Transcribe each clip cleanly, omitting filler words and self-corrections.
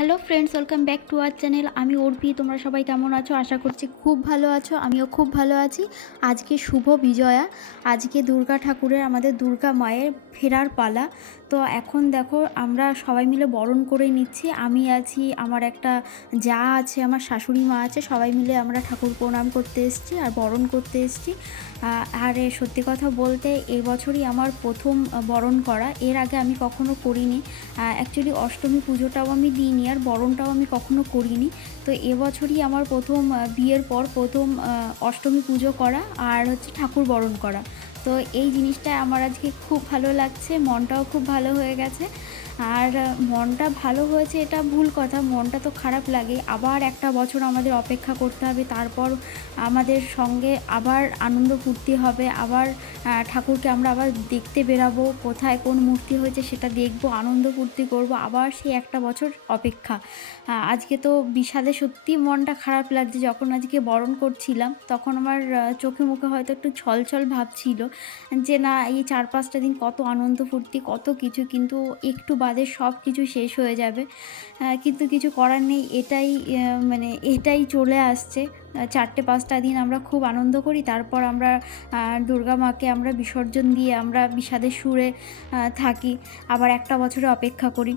Hello friends, welcome back to our channel. আমি অর্পি। তোমরা সবাই কেমন আছো? আশা করছি খুব ভালো আছো। আমিও খুব ভালো আছি। আজকে শুভ বিজয়া। আজকে দুর্গা ঠাকুরের, আমাদের দুর্গা মায়ের ফেরার পালা। তো এখন দেখো আমরা সবাই মিলে বরণ করে নিচ্ছি। আমি আছি, আমার একটা যা আছে, আমার শাশুড়ি মা আছে, সবাই মিলে আমরা ঠাকুর প্রণাম করতে এসেছি আর বরণ করতে এসেছি। আর সত্যি কথা বলতে এই বছরই আমার প্রথম বরণ করা। এর আগে আমি কখনো করিনি। অ্যাকচুয়ালি অষ্টমী পুজোটাও আমি দিইনি আর বরণটাও আমি কখনো করিনি। তো এবছরই আমার প্রথম, বিয়ের পর প্রথম অষ্টমী পুজো করা আর হচ্ছে ঠাকুর বরণ করা। তো এই জিনিসটা আমার আজকে খুব ভালো লাগছে, মনটাও খুব ভালো হয়ে গেছে। আর মনটা ভালো হয়েছে এটা ভুল কথা, মনটা তো খারাপ লাগে। আবার একটা বছর আমাদের অপেক্ষা করতে হবে, তারপর আমাদের সঙ্গে আবার আনন্দ ফুর্তি হবে, আবার ঠাকুরকে আমরা আবার দেখতে বেরাবো, কোথায় কোন মূর্তি হয়েছে সেটা দেখবো, আনন্দ ফুর্তি করবো, আবার সেই একটা বছর অপেক্ষা। আজকে তো বিষাদে সত্যি মনটা খারাপ লাগছে। যখন আজকে বরণ করছিলাম তখন আমার চোখে মুখে হয়তো একটু ছলছল ভাব ছিল, যে না, এই 4-5টা দিন কত আনন্দ ফুর্তি, কত কিছু, কিন্তু একটু বাদে সব কিছু শেষ হয়ে যাবে। কিন্তু কিছু করার নেই, এটাই মানে এটাই চলে আসছে। 4-5টা দিন আমরা খুব আনন্দ করি, তারপর আমরা দুর্গা মাকে আমরা বিসর্জন দিয়ে আমরা বিষাদের সুরে থাকি, আবার একটা বছরে অপেক্ষা করি।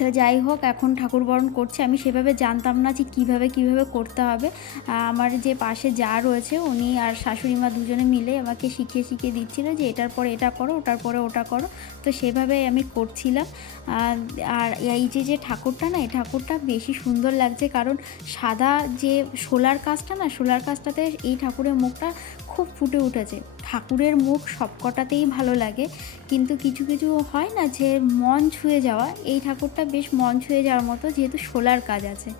তো যাই হোক, এখন ঠাকুর বরণ করছে। আমি সেভাবে জানতাম না যে কীভাবে করতে হবে। আমার যে পাশে যা রয়েছে উনি আর শাশুড়ি মা দুজনে মিলে আমাকে শিখিয়ে দিচ্ছিলো যে এটার পরে এটা করো, ওটার পরে ওটা করো। তো সেভাবেই আমি করছিলাম। আর এই যে ঠাকুরটা না, এই ঠাকুরটা বেশি সুন্দর লাগছে, কারণ সাদা যে শোলার কাজটা না, শোলার কাজটাতে এই ঠাকুরের মুখটা খুব ফুটে উঠেছে। ঠাকুরের মুখ সবকটাতেই ভালো লাগে, কিন্তু কিছু কিছু হয় না যে মন ছুঁয়ে যাওয়া, এই ঠাকুরটা বেশ মন ছুঁয়ে যাওয়ার মতো, যেহেতু শোলার কাজ আছে।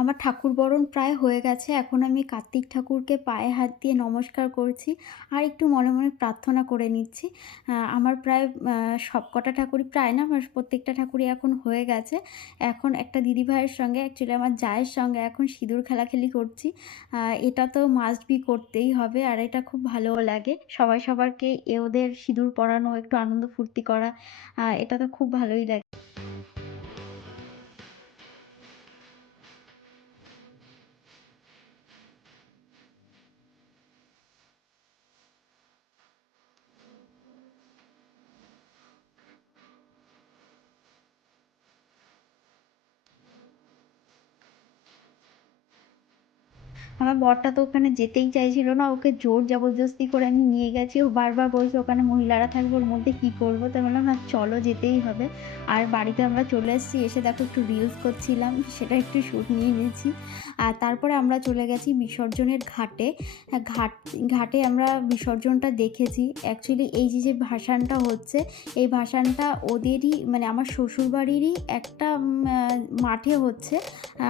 আমার ঠাকুর বরণ প্রায় হয়ে গেছে। এখন আমি কার্তিক ঠাকুরকে পায়ে হাত দিয়ে নমস্কার করছি আর একটু মনে মনে প্রার্থনা করে নিচ্ছি। আমার প্রায় সবকটা ঠাকুরই, প্রায় না, আমার প্রত্যেকটা ঠাকুরই এখন হয়ে গেছে। এখন একটা দিদিভাইয়ের সঙ্গে, অ্যাকচুয়ালি আমার জায়ের সঙ্গে এখন সিঁদুর খেলাখেলি করছি। এটা তো মাস্ট বি করতেই হবে আর এটা খুব ভালোও লাগে। সবাই সবারকে ওদের সিঁদুর পরানো, একটু আনন্দ ফুর্তি করা, এটা তো খুব ভালোই লাগে। আমার বরটা তো ওখানে যেতেই চাইছিল না, ওকে জোর জবরদস্তি করে আমি নিয়ে গেছি। ও বারবার বলছে ওখানে মহিলারা থাকবে, ওর মধ্যে কী করবো? তাই বললাম না, চলো, যেতেই হবে। আর বাড়িতে আমরা চলে এসেছি, এসে দেখো একটু রিলস করছিলাম, সেটা একটু শ্যুট নিয়ে নিয়েছি। আর তারপরে আমরা চলে গেছি বিসর্জনের ঘাটে। ঘাটে আমরা বিসর্জনটা দেখেছি। অ্যাকচুয়ালি এই যে ভাসানটা হচ্ছে, এই ভাসানটা ওদেরই, মানে আমার শ্বশুরবাড়িরই একটা মাঠে হচ্ছে।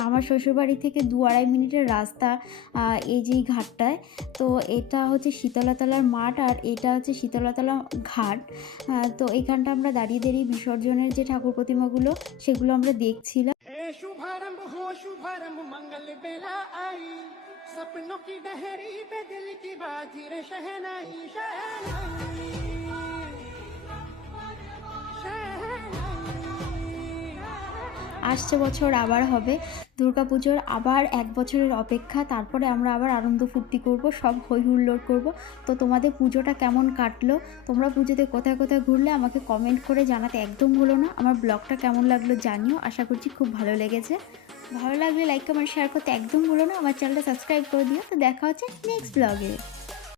আমার শ্বশুরবাড়ি থেকে 2-2.5 মিনিটের রাস্তা এই যে ঘাটটায়। তো এটা হচ্ছে শীতলাতলার মাঠ আর এটা হচ্ছে শীতলাতলা ঘাট। তো এখানটা আমরা দাঁড়িয়ে দাঁড়িয়ে বিসর্জনের যে ঠাকুর প্রতিমাগুলো, সেগুলো আমরা দেখছিলাম। शुभारंभ हो शुभारंभ मंगल बेला आई सपनों की डहरी पे दिल की बाजी रे शहनाई शहनाई আসছে বছর আবার হবে দুর্গাপুজোর, আবার 1 বছরের অপেক্ষা। তারপরে আমরা আবার আনন্দ ফুর্তি করব, সব হই হুল্লোড় করব। তো তোমাদের পুজোটা কেমন কাটলো, তোমরা পুজোতে কোথায় কোথায় ঘুরলে, আমাকে কমেন্ট করে জানাতে একদম ভুলো না। আমার ব্লগটা কেমন লাগলো জানিও, আশা করছি খুব ভালো লেগেছে। ভালো লাগলে লাইক কমেন্ট শেয়ার করতে একদম ভুলো না। আমার চ্যানেলটা সাবস্ক্রাইব করে দিও। তো দেখা হচ্ছে নেক্সট ব্লগে।